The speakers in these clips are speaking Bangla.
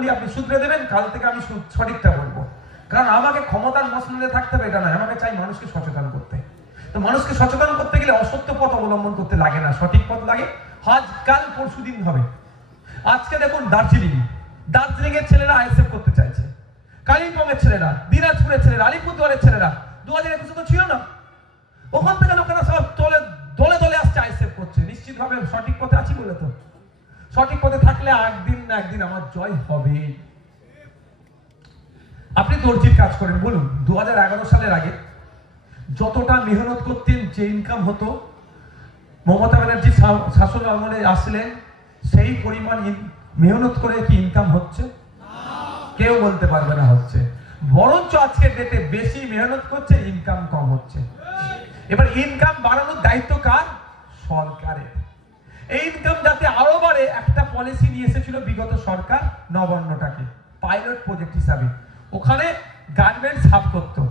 বলি আপনি শুধরে দেবেন, কাল থেকে আমি সঠিকটা বলবো। কারণ আমাকে ক্ষমতার মসনদে থাকতে হবে এটা নয়, আমাকে চাই মানুষকে সচেতন করতে। তো মানুষকে সচেতন করতে গেলে অসত্য পথ অবলম্বন করতে লাগে না, সঠিক পথ লাগে। আজ কাল পরশু দিন হবে। আজকে দেখুন দার্জিলিং এর ছেলেরা আইএসএফ করতে চাইছে, কালিম্পং এর ছেলেরা, দিনাজপুরের ছেলেরা, আলিপুরদুয়ারের ছেলেরা। 2021 তো ছিল না, ওখান থেকে লোকেরা সব দলে দলে আসছে, আইএসএফ করছে। নিশ্চিতভাবে সঠিক পথে আছি বলে তো। সঠিক পথে থাকলে একদিন না একদিন আমার জয় হবে। আপনি দর্জির কাজ করেন, বলুন 2011 সালের আগে যতটা মেহনত করতেন, যে ইনকাম হতো, মমতা ব্যানার্জি শাসন আমলে আসলে সেই পরিমাণ মেহনত করে কি ইনকাম হচ্ছে? কেউ বলতে পারবে না হচ্ছে। বরঞ্চ আজকের ডেটে বেশি মেহনত করছে, ইনকাম কম হচ্ছে। এবার ইনকাম বাড়ানোর দায়িত্ব কার? সরকারের। এই ইনকাম যাতে আরো বাড়ে একটা পলিসি নিয়ে এসেছিল বিগত সরকার, নবান্নটাকে পাইলট প্রজেক্ট হিসাবে। ওখানে গার্মেন্টস হাব করতো,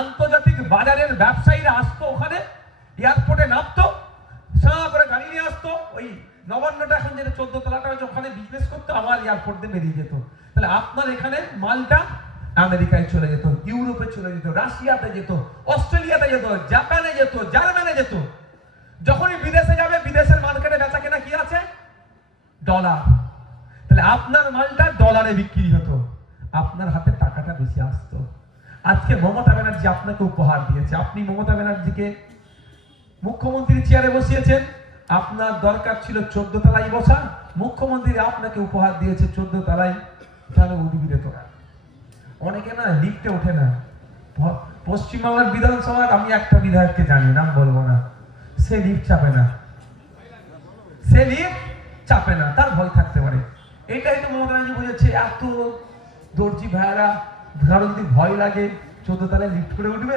আন্তর্জাতিক বাজারের ব্যবসায়ীরা আসতো, ওখানে এয়ারপোর্টে নামতো, সারা করে গাড়ি নিয়ে আসতো। ওই নবান্নটা এখন যেটা 14 তলাটা হয়েছে, ওখানে বিজনেস করতো, আবার এয়ারপোর্ট দিয়ে বেরিয়ে যেত। তাহলে আপনার এখানে মালটা আমেরিকায় চলে যেত, ইউরোপে চলে যেত, রাশিয়াতে যেত, অস্ট্রেলিয়াতে যেত, জাপানে যেত, জার্মানে যেত। যখনই বিদেশে যাবে, বিদেশের মার্কেটে বেচা কেনা কি আছে? ডলার। তাহলে আপনার মালটা ডলারে বিক্রি হতো, আপনার হাতে টাকাটা বেশি আসতো। আজকে মমতা ব্যানার্জি আপনাকে উপহার দিয়েছে, আপনি মমতা ব্যানার্জিকে মুখ্যমন্ত্রীর চেয়ারে বসিয়েছেন। আপনার দরকার ছিল 14 তলায় বসা, মুখ্যমন্ত্রী আপনাকে উপহার দিয়েছে 14 তলায়। তাহলে উঠবি রে তোরা। অনেকে না লিফটে ওঠে না। পশ্চিমবাংলার বিধানসভার আমি একটা বিধায়ককে জানি, নাম বলবো না, সে লিফট চাপে না, তার ভয় থাকতে পারে। এটাই তো মমতা ব্যানার্জি বুঝেছে। এত দর্জি ভাইরা কারণ যদি ভয় লাগে 14 তলায় লিফট করে উঠবে,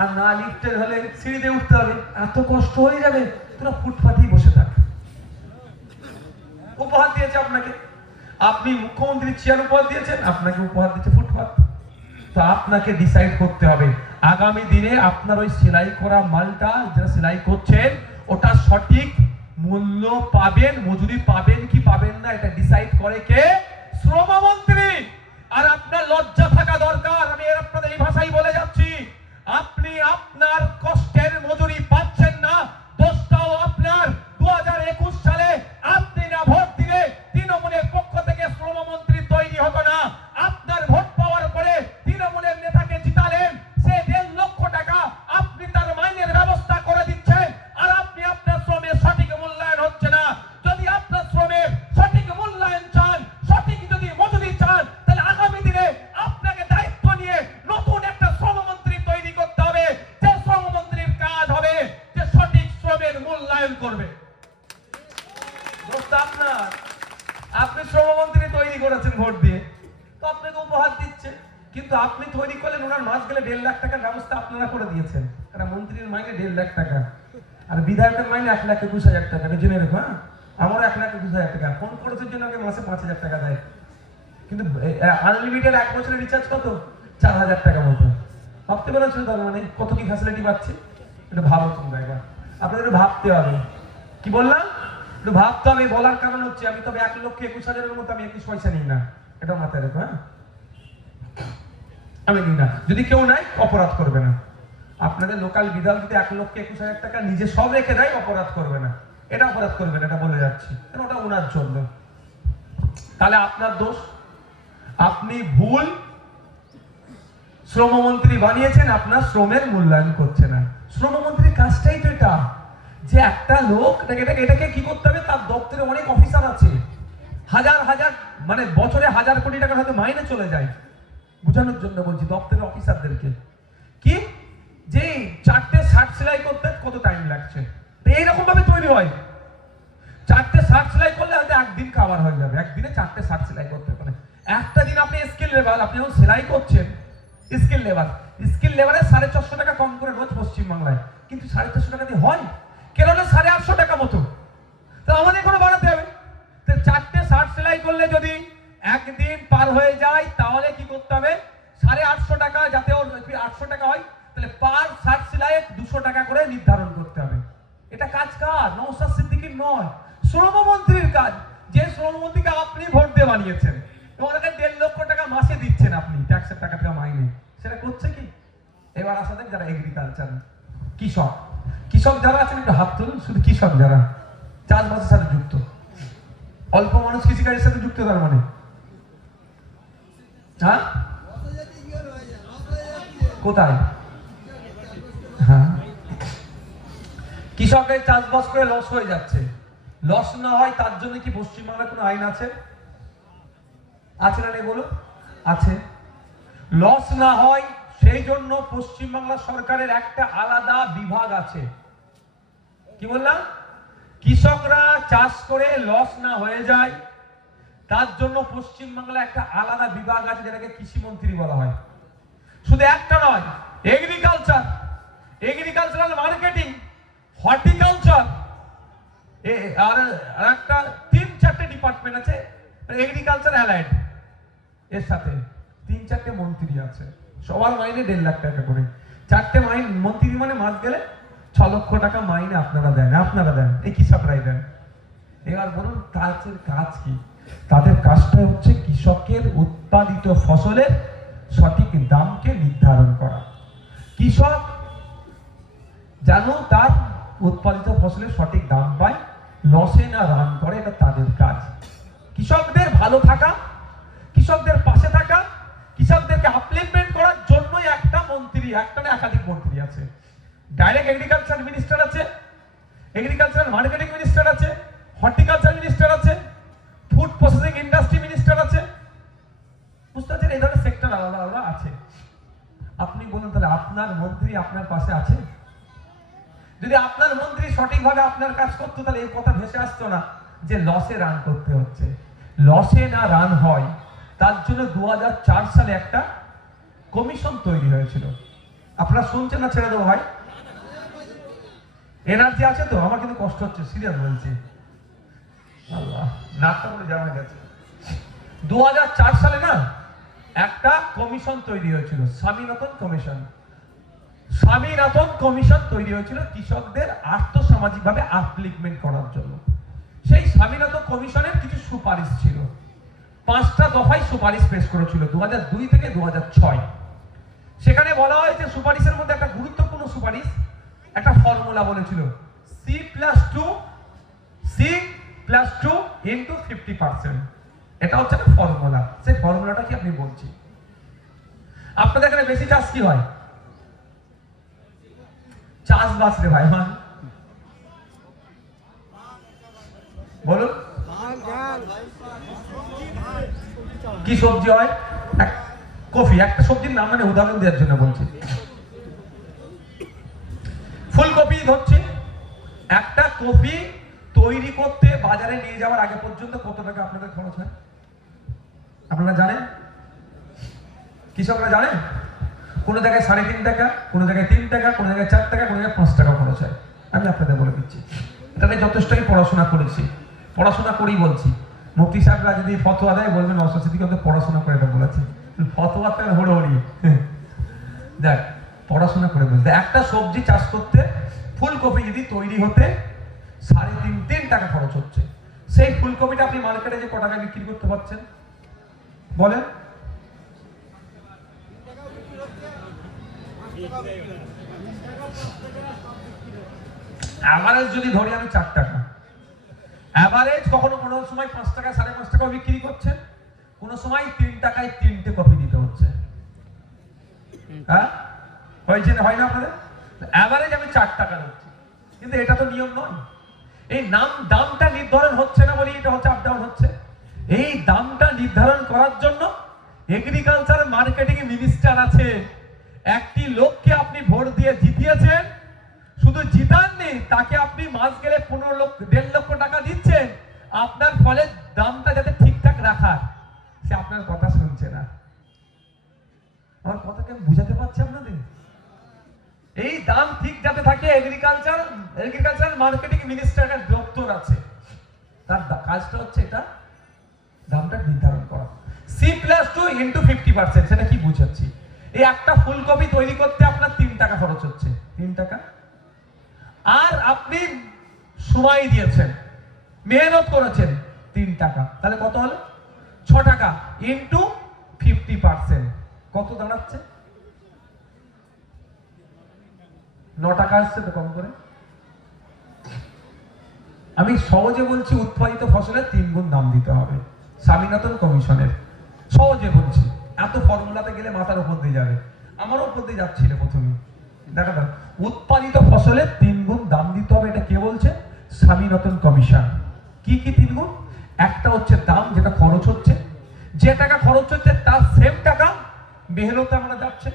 আর না লিফটে হলে সিঁড়িতে উঠতে হবে, এত কষ্ট হয়ে যাবে, তোরা ফুটপাতেই বসে থাক। উপহার দিয়েছে আপনাকে, আপনি মুখ্যমন্ত্রীর চেয়ার উপহার দিয়েছেন, আপনাকে উপহার দিচ্ছে ফুটপাত। তো আপনাকে ডিসাইড করতে হবে আগামী দিনে আপনার ওই সেলাই করা মালটা যেটা সেলাই করছেন, ওটা সঠিক মূল্য পাবেন, মজুরি পাবেন কি পাবেন না, এটা ডিসাইড করে কে? শ্রমমন্ত্রী। আর আপনার লজ্জা থাকা দরকার। আমি আপনাদের এই ভাষাই বলে যাচ্ছি, আপনি আপনার কষ্টের মজুরি পাচ্ছেন না, দোষটাও আপনার। 2021 সালে আপনি না ভোট দিলে তৃণমূলের পক্ষ থেকে শ্রমমন্ত্রী তৈরি হতো না। আপনার ভোট পাওয়ার পরে তৃণমূলের নেতাকে জিতালেন, সে 1.5 লক্ষ টাকা আপনি তার মাইনের ব্যবস্থা করে দিচ্ছেন, আর আপনি আপনার শ্রমের সঠিক মূল্যায়ন হচ্ছে না। যদি আপনার শ্রমের সঠিক মূল্যায়ন চান, সঠিক যদি মজুরি চান, তাহলে আগামী দিনে আপনাকে দায়িত্ব নিয়ে নতুন একটা শ্রমমন্ত্রী তৈরি করতে হবে, যে শ্রমমন্ত্রীর কাজ হবে যে সঠিক শ্রমের মূল্যায়ন করবে। আপনি শ্রমমন্ত্রী তৈরি করেছেন ভোট দিয়ে, তো আপনাকে উপহার দিচ্ছে। কিন্তু আপনি তৈরি করলেন, ওনার মাস গেলে 1.5 লাখ টাকার ব্যবস্থা আপনারা করে দিয়েছেন। একটা মন্ত্রীর মাইনে 1.5 লাখ টাকা, আর বিধায়কের মাইনে 1,21,000 টাকা। জেনে রেখো, হ্যাঁ, আমারও 1,21,000 টাকা। ফোন করেছেন জন্য আমাকে মাসে 5,000 টাকা দেয়। কিন্তু আনলিমিটেড 1 বছরের রিচার্জ কত? 4,000 টাকা মতো। ভাবতে পেরেছেন তার মানে কত কি ফ্যাসিলিটি পাচ্ছে? এটা ভাবো তোমরা এবার, আপনাদের ভাবতে হবে। কি বললাম? একটু ভাবতে হবে। বলার কারণ হচ্ছে আমি তবে 1,21,000-এর মতো আমি 21 পয়সা নিই না, এটা মাথায় রেখো। হ্যাঁ, আমি নিই না। যদি কেউ নাই, অপরাধ করবে না। আপনাদের লোকাল বিধায়ক যদি 1,21,000 টাকা নিজে সব রেখে দেয়, অপরাধ করবে না, এটা অপরাধ করবে না, এটা বলে যাচ্ছি। কারণ ওটা ওনার জন্য। তাহলে আপনার দোষ, আপনি ভুল শ্রমমন্ত্রী বানিয়েছেন, আপনার শ্রমের মূল্যায়ন করছে না। শ্রমমন্ত্রীর কাজটাই তো এটা, যে একটা লোক এটাকে কি করতে হবে, তার দপ্তরে অনেক অফিসার আছে, হাজার মানে বছরে 1,000 কোটি টাকা হয়তো মাইনে চলে যায়। বোঝানোর জন্য বলছি দপ্তরের অফিসারদেরকে, কি যে 4টে শার্ট সেলাই করতে কত টাইম লাগছে। এইরকম ভাবে তৈরি হয়। 4টে শার্ট সেলাই করলে হয়তো একদিন খাবার হয়ে যাবে, একদিনে 4টে শার্ট সেলাই করতে পারে। একটা দিন আপনি স্কিল লেবার, আপনি যখন সেলাই করছেন, স্কিল লেবারে 450 টাকা কম করে রোজ পশ্চিমবাংলায়, কিন্তু 450 টাকা দিয়ে হয় কেরলে 850 টাকা মতো। তো আমাদের কোনো বাড়াতে হবে। 4টে শার্ট সেলাই করলে যদি একদিন পার হয়ে যায়, তাহলে কি করতে হবে? 850 টাকা, যাতে ওর 800 টাকা হয়, তাহলে পার শার্ট সেলাইয়ে 200 টাকা করে নির্ধারণ করতে হবে। এটা কাজ কার? নওশাদ সিদ্দিকীর নয়, শ্রমমন্ত্রীর কাজ। যে শ্রমমন্ত্রীকে আপনি ভোট দিয়ে বানিয়েছেন, এবং ওদেরকে 1.5 লক্ষ টাকা মাসে দিচ্ছেন আপনি ট্যাক্সের টাকা থেকে মাইনে। সেটা করছে কি? এবার আসা দেখ যারা এগ্রিকালচার কৃষক, কৃষক যারা আছেন একটু হাত তুলুন। শুধু কৃষক যারা চাষবাসের সাথে যুক্ত, অল্প মানুষ কৃষিকাজের সাথে যুক্ত, তার মানে হ্যাঁ কোথায়? হ্যাঁ, কৃষকের চাষবাস করে লস হয়ে যাচ্ছে। লস না হয় তার জন্য কি পশ্চিমবাংলায় কোনো আইন আছে? আছে না নেই বলুন? আছে। লস না হয় সেই জন্য পশ্চিমবাংলা সরকারের একটা আলাদা বিভাগ আছে। কি বললাম? কৃষকরা চাষ করে লস না হয়ে যায় তার জন্য পশ্চিমবাংলা একটা আলাদা বিভাগ আছে, যেটাকে কৃষি মন্ত্রী বলা হয়। শুধু একটা নয়, এগ্রিকালচার, এগ্রিকালচারাল মার্কেটিং, হর্টিকালচার, আর একটা 3-4টে ডিপার্টমেন্ট আছে এগ্রিকালচার অ্যালাইড, এর সাথে 3-4টে মন্ত্রী আছে, সবার মাইনে 1.5 লাখ টাকা করে। 4টে মন্ত্রী মানে মাস গেলে 6 লক্ষ টাকা মাইনে আপনারা দেন, এই কৃষকরাই দেন। এবার বলুন তাদের কাজ কি? তাদের কাজটা হচ্ছে কৃষকের উৎপাদিত ফসলের সঠিক দামকে নির্ধারণ করা। কৃষক যেন তার উৎপাদিত ফসলের সঠিক দাম পায়, লসে না রান করে, এটা তাদের কাজ। কৃষকদের ভালো থাকা, কৃষকদের পাশে থাকা, কৃষকদেরকে আপলিফমেন্ট করার জন্যই একটা মন্ত্রী, একটা না একাধিক মন্ত্রী আছে। ডাইরেক্ট এগ্রিকালচার মিনিস্টার আছে, এগ্রিকালচার মার্কেটিং মিনিস্টার আছে, হর্টিকালচার মিনিস্টার আছে, ফুড প্রসেসিং ইন্ডাস্ট্রি মিনিস্টার আছে। বুঝতে পারছেন? এই ধরনের সেক্টর আলাদা আলাদা আছে। আপনি বলুন তাহলে আপনার মন্ত্রী আপনার পাশে আছে? যদি আপনার মন্ত্রী সঠিকভাবে আপনার কাজ করতো তাহলে এই কথা ভেসে আসতো না যে লসে রান করতে হচ্ছে। লসে না রান হয় তার জন্য 2004 সালে একটা কমিশন তৈরি হয়েছিল। আপনারা শুনছেন না ছেড়ে দেবো ভাই? এনার্জি আছে তো? আমার কিন্তু কষ্ট হচ্ছে, সিরিয়াস বলছি। আল্লাহ, নাকটা করে জানা গেছে। 2004 সালে না একটা কমিশন তৈরি হয়েছিল, স্বামীনাথন কমিশন। স্বামীনাথন কমিশন তৈরি হয়েছিল কৃষকদের আর্থসামাজিকভাবে আপলিফমেন্ট করার জন্য। সেই স্বামীনাথন কমিশনের কিছু সুপারিশ ছিল, 5টা দফায় সুপারিশ পেশ করেছিল 2002 থেকে 2006। সেখানে বলা হয় যে সুপারিশের মধ্যে একটা গুরুত্বপূর্ণ সুপারিশ, একটা ফর্মুলা বলেছিল, C+2 ইন্টু 50%। এটা হচ্ছে একটা ফর্মুলা। সেই ফর্মুলাটা কি আপনি বলছি? আপনাদের এখানে বেশি চাষ কি হয়? চাষবাস রে ভাই, মান বলুন কি সবজি হয়? কফি, একটা সবজির নাম মানে উদাহরণ দেওয়ার জন্য বলছি। ফুলকপি ধরছি, একটা কপি তৈরি করতে বাজারে নিয়ে যাওয়ার আগে পর্যন্ত কত টাকা আপনাদের খরচ হয় আপনারা জানেন? কৃষকরা জানেন? কোনো জায়গায় 3.5 টাকা, কোনো জায়গায় 3 টাকা, কোনো জায়গায় 4 টাকা, কোনো জায়গায় 5 টাকা খরচ হয়। আমি আপনাদের বলে দিচ্ছি, এটা নিয়ে যথেষ্টই পড়াশোনা করেছি, পড়াশোনা করেই বলছি। মুফতি সাহেবরা যদি ফতোয়া দেয় বলবেন অস্বস্তি কিন্তু পড়াশোনা করে এটা বলেছে। ফতোয়া তো হড়হড়ি, দেখ পড়াশোনা করে বলতে। একটা সবজি চাষ করতে ফুলকপি যদি তৈরি হতে 3.5 টাকা খরচ হচ্ছে, সেই ফুলকপিটা আপনি মার্কেটে যে ক টাকা বিক্রি করতে পারছেন বলেন? অ্যাভারেজ যদি ধরি আমি 4 টাকা, অ্যাভারেজ কখনো কোনো সময় 5 টাকা 5.5 টাকা বিক্রি করছেন, কোনো সময় 3 টাকায় 3টে কপি দিতে হচ্ছে। হ্যাঁ হয়েছে না? হয় না আপনাদের? অ্যাভারেজ আমি 4 টাকা ধরছি, কিন্তু এটা তো নিয়ম নয়। এই দামটা নির্ধারণ হচ্ছে না বলি এটা হচ্ছে আপ ডাউন হচ্ছে। এই দামটা নির্ধারণ করার জন্য এগ্রিকালচার মার্কেটিং মিনিস্টার আছে। একটি লোককে আপনি ভোট দিয়ে জিতিয়েছেন, শুধু জিতাননি, তাকে আপনি মাস গেলে 1.5 লক্ষ টাকা দিচ্ছেন আপনার ফলের দামটা যাতে ঠিকঠাক রাখার। সে আপনার কথা শুনছে না। আমার কথাকে বুঝাতে পারছি আপনাদের? এই দাম ঠিক যাতে থাকে, এগ্রিকালচার মার্কেটিং মিনিস্টারের দপ্তর আছে, তার কাজটা হচ্ছে এটা দামটা নির্ধারণ করা। C+2 ইন্টু 50%, সেটা কি বুঝাচ্ছি? এই একটা ফুলকপি তৈরি করতে আপনার 3 টাকা খরচ হচ্ছে, 3 টাকা। আর আপনি সময় দিয়েছেন, মেহনত করেছেন 3 টাকা, তাহলে কত হলো? 6 টাকা ইন্টু 50%, কত দাঁড়াচ্ছে? 9 টাকা আসছে তো কম করে। আমি সহজে বলছি, উৎপাদিত ফসলের 3 গুণ দাম দিতে হবে, স্বামীনাথন কমিশনের। সহজে বলছি, এত ফর্মুলাতে গেলে মাথার উপর দিয়ে যাবে, আমারও উপর দিয়ে যাচ্ছিল প্রথমে। দেখা যাক, উৎপাদিত ফসলের 3 গুণ দাম দিতে হবে, এটা কে বলছে? স্বামীনাথন কমিশন। কি কি 3 গুণ? একটা হচ্ছে দাম, যেটা খরচ হচ্ছে, যে টাকা খরচ হচ্ছে তার সেম টাকা মেহনতে আমরা যাচ্ছে।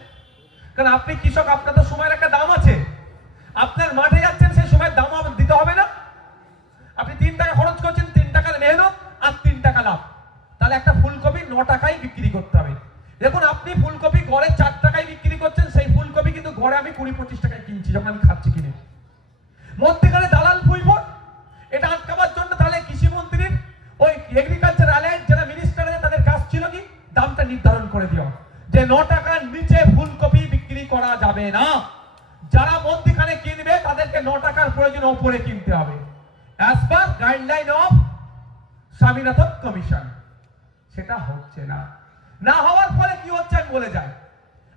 কারণ আপনি কৃষক, আপনার তো সময়ের একটা দাম আছে, আপনার মাঠে যাচ্ছেন, সেই সময়ের দাম দিতে হবে না? আপনি 3 টাকা খরচ করছেন, 3 টাকার মেহনত আর 3 টাকা লাভ, তাহলে একটা ফুলকপি 9 টাকায় বিক্রি করতে হবে। দেখুন, আপনি ফুলকপি গড়ে 4 টাকায় বিক্রি করছেন, সেই ফুলকপি কিন্তু গড়ে আমি 20-25 টাকায় কিনছি যখন আমি খাচ্ছি কিনে। মধ্যেখানে দালাল ফুইবট, এটা আটকাবার জন্য তাহলে কৃষিমন্ত্রীর ওই এগ্রিকালচার অ্যালায়েন্স যারা মিনিস্টার আছে তাদের কাজ ছিল কি? দামটা নির্ধারণ করে দেওয়া, যে 9 টাকার নিচে ফুলকপি বিক্রি করা যাবে না, যারা মধ্যখানে কিনবে তাদেরকে 9 টাকার প্রয়োজন উপরে কিনতে হবে, as per guideline of Swaminathan commission. সেটা হচ্ছে না। না হওয়ার ফলে কি হচ্ছে আমি বলে যাই।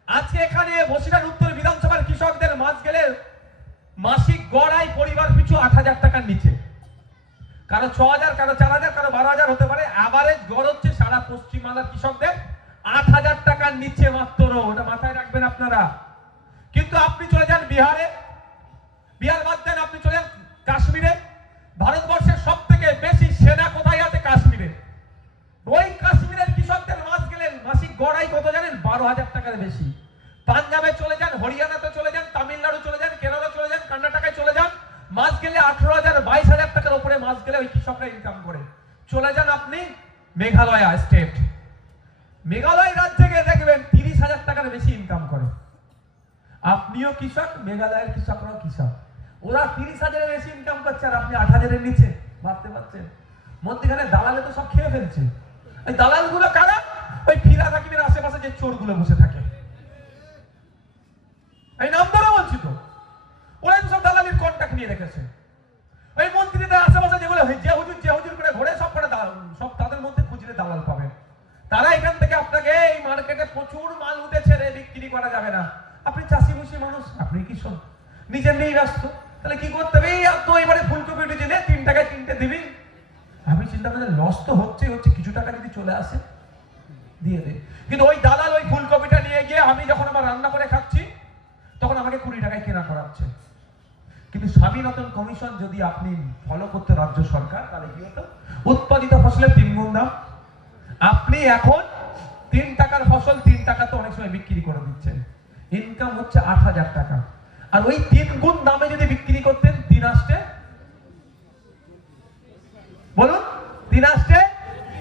আজকে এখানে বসিরহাট উত্তর বিধানসভার কৃষকদের মাস গেলে মাসিক গড় আয় পরিবার পিছু 8,000 টাকার নিচে, কারো 6,000, কারো 4,000, কারো 12,000 হতে পারে। এভারেজ গড় হচ্ছে সারা পশ্চিমবাংলার কৃষকদের 8,000 টাকার নিচে মাত্র, ওটা মাথায় রাখবেন আপনারা। কিন্তু আপনি চলে যান বিহারে, বিহার বাদ দেন, আপনি চলে যান কাশ্মীরে। ভারতবর্ষের সব থেকে বেশি সেনা কোথায় আছে? কাশ্মীরে। ওই কাশ্মীরের কৃষকদের মাস গেলে মাসিক গড় আয় কত জানেন? 12,000 টাকার বেশি। পাঞ্জাবে চলে যান, হরিয়ানাতে চলে যান, তামিলনাড়ু চলে যান, কেরালা চলে যান, কর্ণাটকায় চলে যান, মাস গেলে 18,000, 22,000 টাকার উপরে মাস গেলে ওই কৃষকরা ইনকাম করে। চলে যান আপনি মেঘালয় স্টেট, মেঘালয় রাজ্যে গিয়ে দেখবেন 30,000 টাকার বেশি ইনকাম করে। আপনিও কৃষক, মেঘালয়ের কৃষকরাও কৃষক, ওরা 30,000-এর বেশি ইনকাম করছে আর আপনি 8,000-এর নিচে। ভাবতে পারছেন? মধ্যখানে দালালে তো সব খেয়ে ফেলছে। এই দালালগুলো কারা? ওই ফিরাদ হাকিমের আশেপাশে যে চোরগুলো বসে থাকে, এই নাম ধরে বলছি তো, ওরা সব দালালির কন্ট্যাক্ট নিয়ে রেখেছে। ওই মন্ত্রীদের আশেপাশে যেগুলো যে হুজুর করে ঘোরে, সব করে সব তাদের মধ্যে খুঁজলে দালাল পাবেন। তারা এখান থেকে আপনাকে এই মার্কেটে প্রচুর মাল উঠেছে রে, বিক্রি করা যাবে না। আপনি চাষিমুষি মানুষ, আপনি কৃষক, নিজের নিয়েই ব্যস্ত, তাহলে কি করতে হবে? এই তো এবারে ফুলকপি উঠেছে, 3 টাকায় 3টে দিবি। আমি চিন্তা করি লস তো হচ্ছে, কিছু টাকা যদি চলে আসে দিয়ে দে। কিন্তু ওই দালাল ওই ফুলকপিটা নিয়ে গিয়ে আমি যখন আমার রান্না করে খাচ্ছি তখন আমাকে 20 টাকায় কেনা করাচ্ছে। কিন্তু স্বামীনাথন কমিশন যদি আপনি ফলো করতে রাজ্য সরকার, তাহলে কি হতো? উৎপাদিত ফসলের 3 গুণ দাম। আপনি এখন 3 টাকার ফসল 3 টাকা তো অনেক সময় বিক্রি করে দিচ্ছেন, ইনকাম হচ্ছে 8,000 টাকা। আর ওই 3 গুণ দামে যদি বিক্রি করতেন 3 আসতে, বলুন 3 আসতে,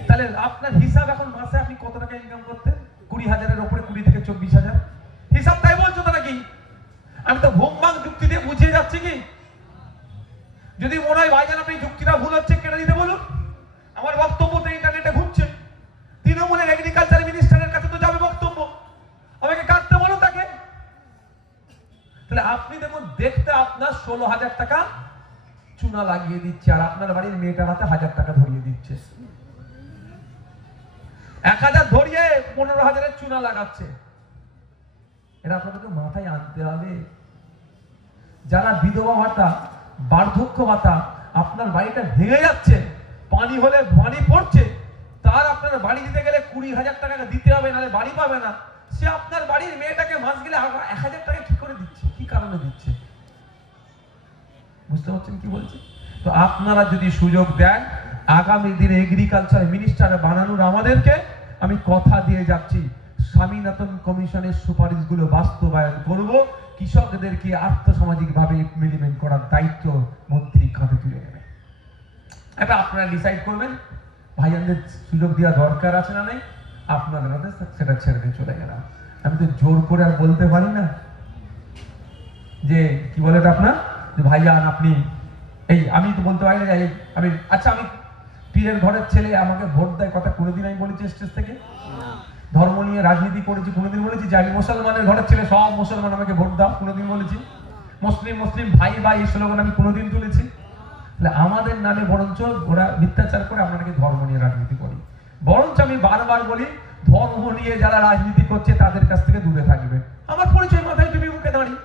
তাহলে আপনার হিসাব এখন মাসে আপনি কত টাকা ইনকাম করতেন? 20,000-এর উপরে, 20 থেকে 24,000 হিসাব। তাই বলছো তো নাকি? আমি তো ভোমবাং যুক্তি দিয়ে বুঝিয়ে যাচ্ছি কি? যদি মনে হয় ভাইজান আপনি যুক্তিটা ভুল হচ্ছে, কেটে দিতে বলুন। আমার বক্তব্য তো ইন্টারনেটে ঘুরছে, তৃণমূলের এগ্রিকালচার মিনিস্টারের কাছে তো যাবে বক্তব্য, আমাকে কাটতে বলুন তাকে। তাহলে আপনি দেখুন, দেখতে আপনার 16,000 টাকা চুনা লাগিয়ে দিচ্ছে, আর আপনার বাড়ির মেয়েটার হাতে 1,000 টাকা ধরিয়ে দিচ্ছে। 1,000 ধরিয়ে 15,000-এর চুনা লাগাচ্ছে। এটা আপনাদেরকে মাথায় আনতে হবে। যারা বিধবা ভাতা, বার্ধক্য ভাতা, আপনার বাড়িটা ভেঙে যাচ্ছে, পানি হলে পানি পড়ছে, তার আপনার বাড়ি দিতে গেলে 20,000 টাকা দিতে হবে, নাহলে বাড়ি পাবে না। সে আপনার বাড়ির মেয়েটাকে মাস গেলে 1,000 টাকা কি করে দিচ্ছে? কি কারণে দিচ্ছে? বুঝতে পারছেন কি বলছি? তো আপনারা যদি সুযোগ দেন, আগামী দিনে এগ্রিকালচার মিনিস্টার বানানোর আমাদেরকে, আমি কথা দিয়ে যাচ্ছি, স্বামীনাথন কমিশনের সুপারিশগুলো বাস্তবায়ন করব। কৃষকদেরকে আর্থসামাজিকভাবে ইমপ্লিমেন্ট করার দায়িত্ব মন্ত্রী খাতে তুলে নেবে। এটা আপনারা ডিসাইড করবেন। ভাইয়ানদের সুযোগ দেওয়া দরকার আছে না নেই, আপনাদের হাতে সেটা ছেড়ে দিয়ে চলে গেলাম। আমি তো জোর করে আর বলতে পারি না যে কি বলে এটা আপনার, যে ভাইয়ান আপনি এই, আমি তো বলতে পারি না যে আমি, আচ্ছা আমি পীরের ঘরের ছেলে, আমাকে ভোট দেয় কথা কোনোদিন আমি বলেছি স্টেজ থেকে? ধর্ম নিয়ে রাজনীতি করেছি কোনোদিন বলেছি যে আমি মুসলমানের ঘরের ছেলে, সব মুসলমান আমাকে ভোট দাও? কোনোদিন বলেছি? মুসলিম ভাই ভাই এই স্লোগান আমি কোনোদিন তুলেছি? তাহলে আমাদের নামে বরঞ্চ ওরা মিথ্যাচার করে, আমরা নাকি ধর্ম নিয়ে রাজনীতি করি। বরঞ্চ আমি বারবার বলি ধর্ম নিয়ে যারা রাজনীতি করছে তাদের কাছ থেকে দূরে থাকবে। আমার পরিচয় মাথায় টুপি মুখে দাঁড়িয়ে,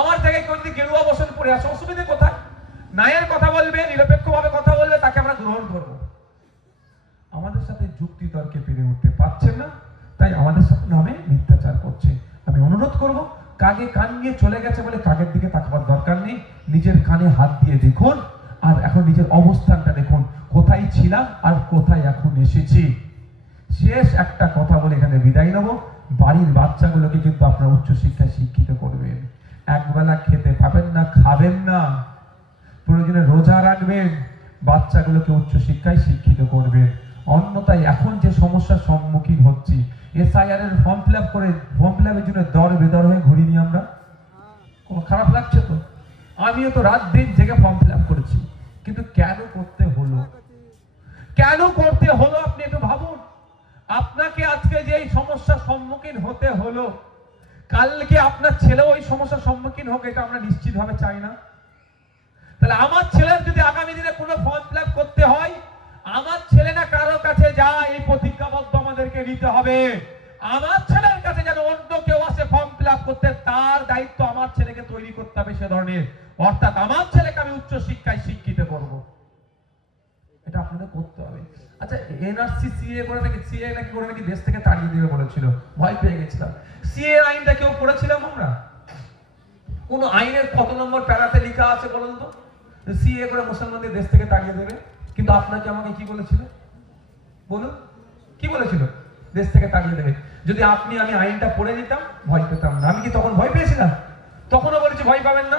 আমার জায়গায় কেউ যদি গেরুয়া বসন পরে আসে অসুবিধে কোথায়? ন্যায়ের কথা বলবে, নিরপেক্ষভাবে কথা বলবে, তাকে আমরা গ্রহণ করবো। আমাদের সাথে যুক্তি তর্কে পেরে উঠতে পারছেন না, তাই আমাদের সাথে নামে মিথ্যাচার করছে। আমি অনুরোধ করব, কাকে কান নিয়ে চলে গেছে বলে কাকের দিকে তাকাবার দরকার নেই। নিজের কানে হাত দিয়ে দেখুন, আর এখন নিজের অবস্থানটা দেখুন, কোথায় ছিলাম আর কোথায় এখন এসেছি। শেষ একটা কথা বলে এখানে বিদায় নেব। বাড়ির বাচ্চাগুলোকে কিন্তু আপনারা উচ্চশিক্ষায় শিক্ষিত করবেন। একবেলা খেতে পাবেন না, খাবেন না, প্রয়োজনে রোজা রাখবেন, বাচ্চাগুলোকে উচ্চশিক্ষায় শিক্ষিত করবেন। অন্যথায় এখন যে সমস্যার সম্মুখীন হচ্ছি, এসআইআর এর ফর্ম ফিল আপ করে ফর্ম ফিল আপের জন্য দর বেদর হয়ে ঘুরিনি আমরা, কোনো খারাপ লাগছে তো? আমিও তো রাত দিন জেগে ফর্ম ফিল আপ করেছি, কিন্তু কেন করতে হলো? কেন করতে হলো আপনি একটু ভাবুন। আপনাকে আজকে যে এই সমস্যার সম্মুখীন হতে হলো, কালকে আপনার ছেলেও ওই সমস্যার সম্মুখীন হোক, এটা আমরা নিশ্চিতভাবে চাই না। তাহলে আমার ছেলের যদি আগামী দিনে কোনো ফর্ম ফিল আপ করতে হয়, আমার ছেলে না কারো কাছে যায় এই প্রতিজ্ঞাবদ্ধ আমাদেরকে নিতে হবে। আমার ছেলের কাছে যেন অন্য কেউ আসে ফর্ম ফিল আপ করতে, তার দায়িত্ব আমার ছেলেকে তৈরি করতে হবে সে ধরনের, অর্থাৎ আমার ছেলেকে আমি উচ্চ শিক্ষায় শিক্ষিত করব। এটা আপনাদের করতে হবে। আচ্ছা, এনআরসি সিএ করে নাকি করে নাকি দেশ থেকে তাড়িয়ে দেবে বলেছিল, ভয় পেয়ে গেছিলাম। সিএ আইনটা কেউ পড়েছিলাম আমরা? কোন আইনের কত নম্বর প্যারাতে লেখা আছে বলুন তো, সিএ করে মুসলমানদের দেশ থেকে তাড়িয়ে দেবে? কিন্তু আপনাকে আমাকে কি বলেছিল বলুন, কি বলেছিল? দেশ থেকে তাড়িয়ে দেবে। যদি আমি আইনটা পড়ে নিতাম, ভয় পেতাম না। আমি কি তখন ভয় পেয়েছিলাম? তখনও বলেছি ভয় পাবেন না।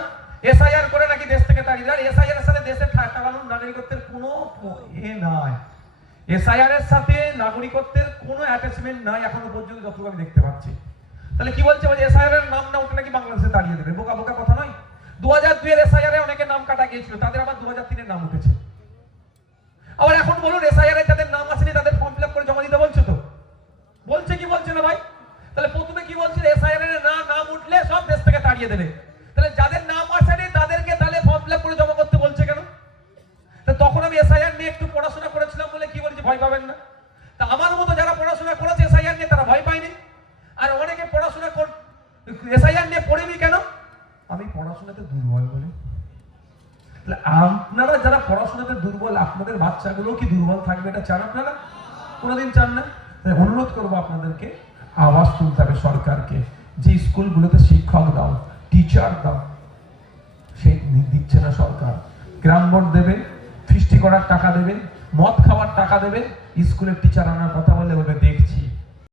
এসআইআর করে নাকি দেশ থেকে তাড়িয়ে দেয়। এসআইআর এর সাথে দেশের কানুন নাগরিকত্বের কোনো নাই। এসআইআর এর সাথে নাগরিকত্বের কোনো অ্যাটাচমেন্ট নাই এখনো পর্যন্ত, যতটুকু আমি দেখতে পাচ্ছি। তাহলে কি বলছে? এসআইআর এর নাম না উঠে নাকি বাংলাদেশে তাড়িয়ে দেবে। বোকা বোকা কথা নয়। 2002 এর এসআইআর এ অনেকের নাম কাটা গিয়েছিল, তাদের আবার 2003 এর নাম উঠেছে। আবার এখন বলুন এসআইআর এ যাদের নাম আসেনি তাদের ফর্ম ফিল আপ করে জমা দিতে বলছে তো? বলছে কি বলছে না ভাই? তাহলে প্রথমে কি বলছিল? এসআইআর এর নাম উঠলে সব দেশ থেকে তাড়িয়ে দেবে। তাহলে যাদের নাম আসেনি তাদেরকে তাহলে ফর্ম ফিল আপ করে জমা করতে বলছে কেন? তা তখন আমি এসআইআর নিয়ে একটু পড়াশোনা করেছিলাম বলে কি বলছি, ভয় পাবেন না। তা আমার মতো যারা পড়াশোনা করেছে এসআইআর নিয়ে, তারা ভয় পায়নি। আর অনেকে পড়াশোনা এসআইআর নিয়ে পড়েনি কেন? আমি পড়াশোনাতে দুর্বল বলে। আপনারা যারা পড়াশোনাতে দুর্বল, আপনাদের বাচ্চাগুলো কি দুর্বল থাকবে? এটা চান আপনারা? কোনোদিন চান না। অনুরোধ করবো আপনাদেরকে, আওয়াজ তুলতে হবে সরকারকে, যে স্কুলগুলোতে শিক্ষক দাও, টিচার দাও, সেই দিচ্ছে না সরকার। গ্রাম বোর্ড দেবে, ফিস্টি করার টাকা দেবে, মদ খাওয়ার টাকা দেবে, স্কুলের টিচার আনার কথা বলে বলবে দেখছি।